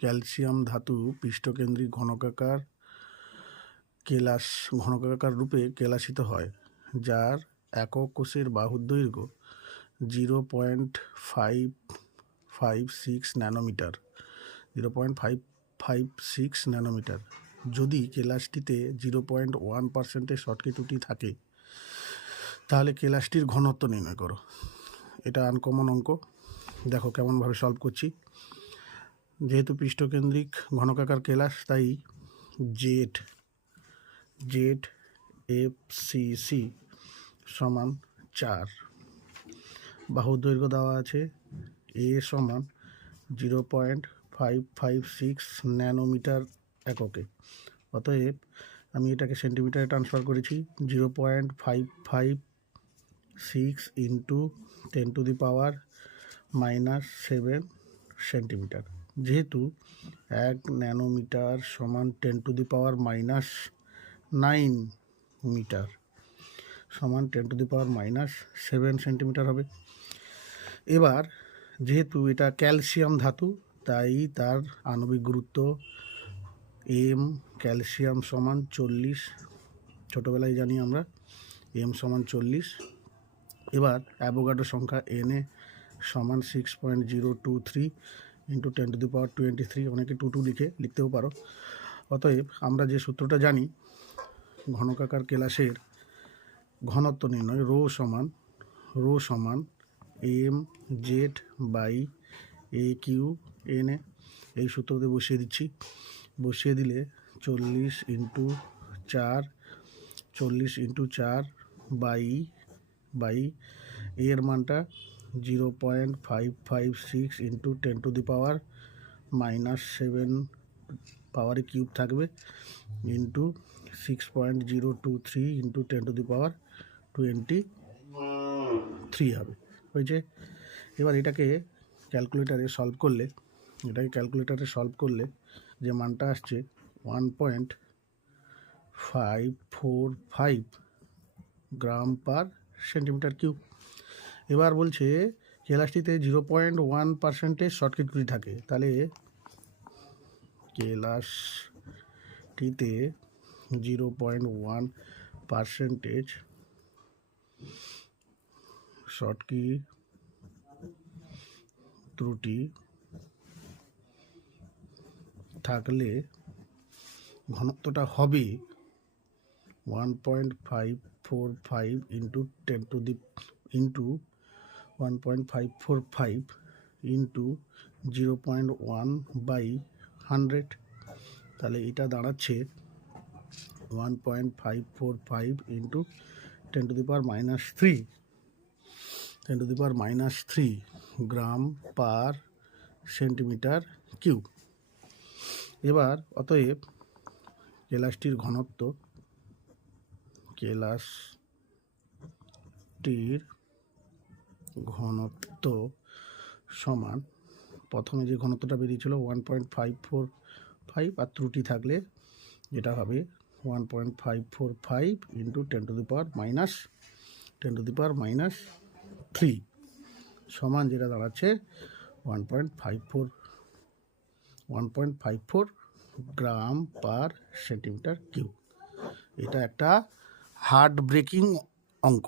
Calcium ধাতু পৃষ্ঠকেন্দ্রিক ঘনকাকার রূপে কেলাসিত হয়, যার একক কোষের বাহুর দৈর্ঘ্য 0.556 ন্যানোমিটার 0.556 ন্যানোমিটার। যদি কেলাসটিতে 0.1% শর্টকি ত্রুটি থাকে তাহলে কেলাসটির ঘনত্ব নির্ণয় করো। এটা আনকমন অঙ্ক, দেখো কেমনভাবে সলভ করছি। যেহেতু পৃষ্ঠকেন্দ্রিক ঘনকাকার কেলাস, তাই জেড FCC সমান 4। বাহুর দৈর্ঘ্য দেওয়া আছে এ সমান 0.556 ন্যানোমিটার এককে। অতএব আমি এটাকে সেন্টিমিটারে ট্রান্সফার করেছি। 0.556 ইন্টু 10⁻⁻7 সেন্টিমিটার। যেহেতু 1 ন্যানোমিটার সমান 10⁻⁻9 মিটার সমান 10⁻⁻7 সেন্টিমিটার হবে। এবার যেহেতু এটা ক্যালসিয়াম ধাতু, তাই তার আণবিক গুরুত্ব M ক্যালসিয়াম সমান 40। ছোটোবেলায় জানি আমরা M সমান 40। এবার অ্যাভোগাড্রো সংখ্যা Na সমান 6.023 ইন্টু 10⁻23। অনেকে 2 লিখতেও পারো। অতএব আমরা যে সূত্রটা জানি, ঘনকাকার কেলাসের ঘনত্ব নির্ণয় রো সমান mz/AQNA। এই সূত্রতে বসিয়ে দিচ্ছি। বসিয়ে দিলে 40 ইন্টু 4 বাই এর মানটা 0.556 ইন্টু 10⁻⁻7 পাওয়ারে কিউব থাকবে ইন্টু 6.023 ইন্টু 10⁻23 হবে, হয়েছে। এবার এটাকে ক্যালকুলেটারে সলভ করলে যে মানটা আসছে 1.545 গ্রাম পার সেন্টিমিটার কিউব। এবার বলছে কেলাসটিতে 0.1% শর্টকি ত্রুটি থাকে, তাহলে কেলাসটিতে 0.1% শর্টকি ত্রুটি থাকলে ঘনত্বটা হবে 1.545 ইন্টু 1.545 ইন্টু 0.1/100। তাহলে এটা দাঁড়াচ্ছে 1.545 ইন্টু 10⁻³ গ্রাম পার সেন্টিমিটার কিউব। এবার অতএব কেলাসটির ঘনত্ব সমান, প্রথমে যে ঘনত্বটা বেরিয়েছিল 1.545, আর ত্রুটি থাকলে যেটা হবে 1.545 ইন্টু 10⁻³ সমান, যেটা দাঁড়াচ্ছে 1.54 গ্রাম পার সেন্টিমিটার কিউব। এটা একটা হার্ট ব্রেকিং অঙ্ক।